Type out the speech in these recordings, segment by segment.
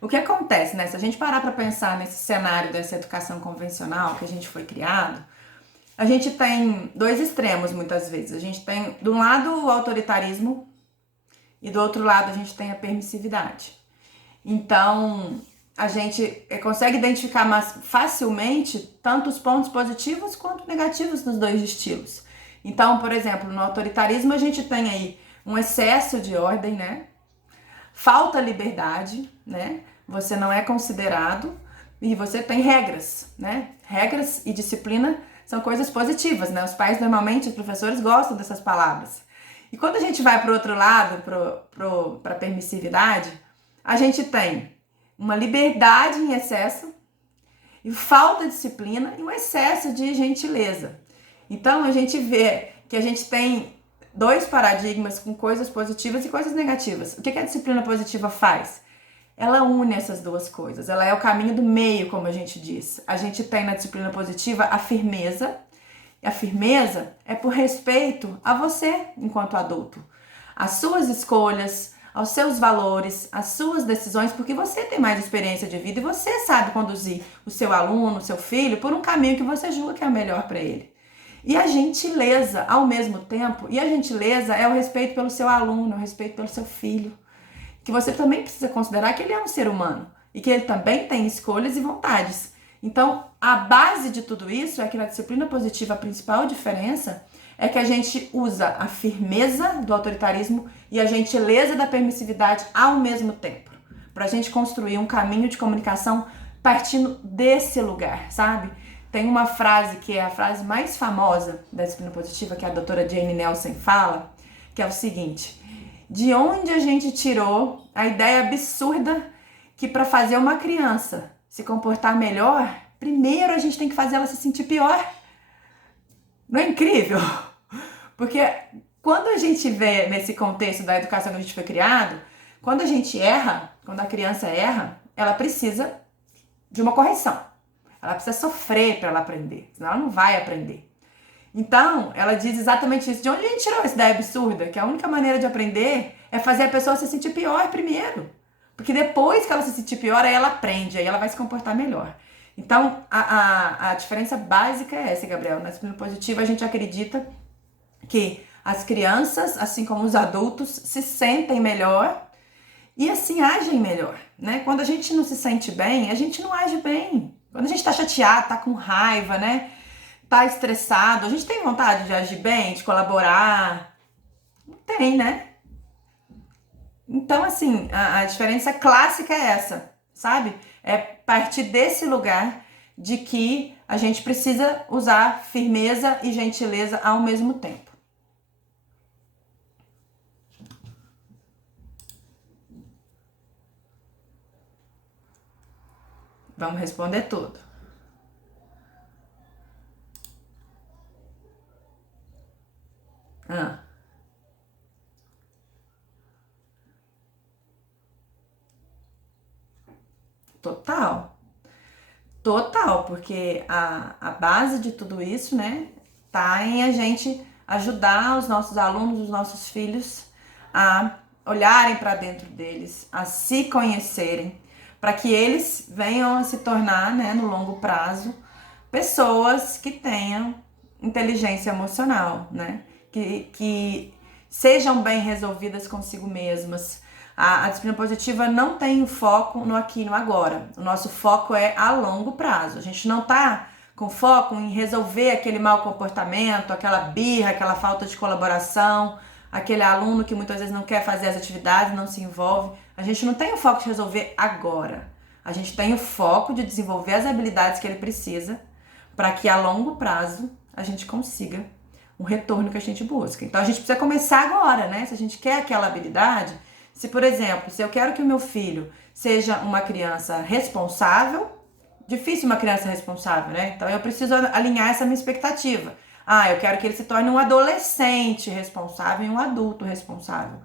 O que acontece, né? Se a gente parar para pensar nesse cenário dessa educação convencional que a gente foi criado, a gente tem dois extremos muitas vezes. A gente tem, de um lado, o autoritarismo e do outro lado a gente tem a permissividade. Então, a gente consegue identificar mais facilmente tanto os pontos positivos quanto negativos dos dois estilos. Então, por exemplo, no autoritarismo a gente tem aí um excesso de ordem, né? Falta liberdade, né? Você não é considerado e você tem regras, né? Regras e disciplina são coisas positivas, né? Os pais, normalmente, os professores gostam dessas palavras. E quando a gente vai para o outro lado, para a permissividade, a gente tem uma liberdade em excesso e falta de disciplina e um excesso de gentileza. Então, a gente vê que a gente tem dois paradigmas com coisas positivas e coisas negativas. O que a disciplina positiva faz? Ela une essas duas coisas. Ela é o caminho do meio, como a gente diz. A gente tem na disciplina positiva a firmeza. E a firmeza é por respeito a você enquanto adulto. Às suas escolhas, aos seus valores, às suas decisões, porque você tem mais experiência de vida e você sabe conduzir o seu aluno, o seu filho, por um caminho que você julga que é o melhor para ele. E a gentileza ao mesmo tempo, e a gentileza é o respeito pelo seu aluno, o respeito pelo seu filho, que você também precisa considerar que ele é um ser humano e que ele também tem escolhas e vontades. Então, a base de tudo isso é que na disciplina positiva a principal diferença é que a gente usa a firmeza do autoritarismo e a gentileza da permissividade ao mesmo tempo, para a gente construir um caminho de comunicação partindo desse lugar, sabe? Tem uma frase que é a frase mais famosa da disciplina positiva, que a doutora Jane Nelson fala, que é o seguinte: de onde a gente tirou a ideia absurda que para fazer uma criança se comportar melhor, primeiro a gente tem que fazer ela se sentir pior? Não é incrível? Porque quando a gente vê nesse contexto da educação que a gente foi criado, quando a gente erra, quando a criança erra, ela precisa de uma correção. Ela precisa sofrer para ela aprender, senão ela não vai aprender. Então, ela diz exatamente isso. De onde a gente tirou essa ideia absurda? Que a única maneira de aprender é fazer a pessoa se sentir pior primeiro. Porque depois que ela se sentir pior, aí ela aprende, aí ela vai se comportar melhor. Então, a diferença básica é essa, Gabriel. Na disciplina positiva, a gente acredita que as crianças, assim como os adultos, se sentem melhor e assim agem melhor, né? Quando a gente não se sente bem, a gente não age bem. Quando a gente tá chateado, tá com raiva, né? Tá estressado, a gente tem vontade de agir bem, de colaborar? Não tem, né? Então, assim, a diferença clássica é essa, sabe? É partir desse lugar de que a gente precisa usar firmeza e gentileza ao mesmo tempo. Vamos responder tudo. Total. Total, porque a base de tudo isso, né, tá em a gente ajudar os nossos alunos, os nossos filhos a olharem para dentro deles, a se conhecerem, para que eles venham a se tornar, né, no longo prazo, pessoas que tenham inteligência emocional, né, que sejam bem resolvidas consigo mesmas. A disciplina positiva não tem o foco no aqui e no agora. O nosso foco é a longo prazo. A gente não tá com foco em resolver aquele mau comportamento, aquela birra, aquela falta de colaboração, aquele aluno que muitas vezes não quer fazer as atividades, não se envolve. A gente não tem o foco de resolver agora. A gente tem o foco de desenvolver as habilidades que ele precisa para que a longo prazo a gente consiga o retorno que a gente busca. Então a gente precisa começar agora, né? Se a gente quer aquela habilidade, se, por exemplo, se eu quero que o meu filho seja uma criança responsável, difícil uma criança responsável, né? Então eu preciso alinhar essa minha expectativa. Eu quero que ele se torne um adolescente responsável e um adulto responsável.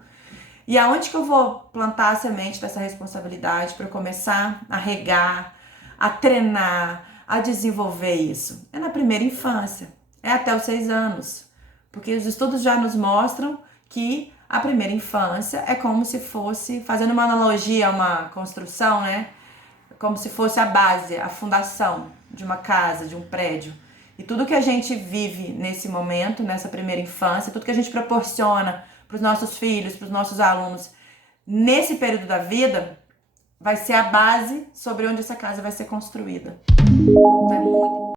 E aonde que eu vou plantar a semente dessa responsabilidade para eu começar a regar, a treinar, a desenvolver isso? É na primeira infância, é até os 6 anos. Porque os estudos já nos mostram que A primeira infância é como se fosse, fazendo uma analogia a uma construção, né? Como se fosse a base, a fundação de uma casa, de um prédio. E tudo que a gente vive nesse momento, nessa primeira infância, tudo que a gente proporciona para os nossos filhos, para os nossos alunos, nesse período da vida, vai ser a base sobre onde essa casa vai ser construída. Então, é muito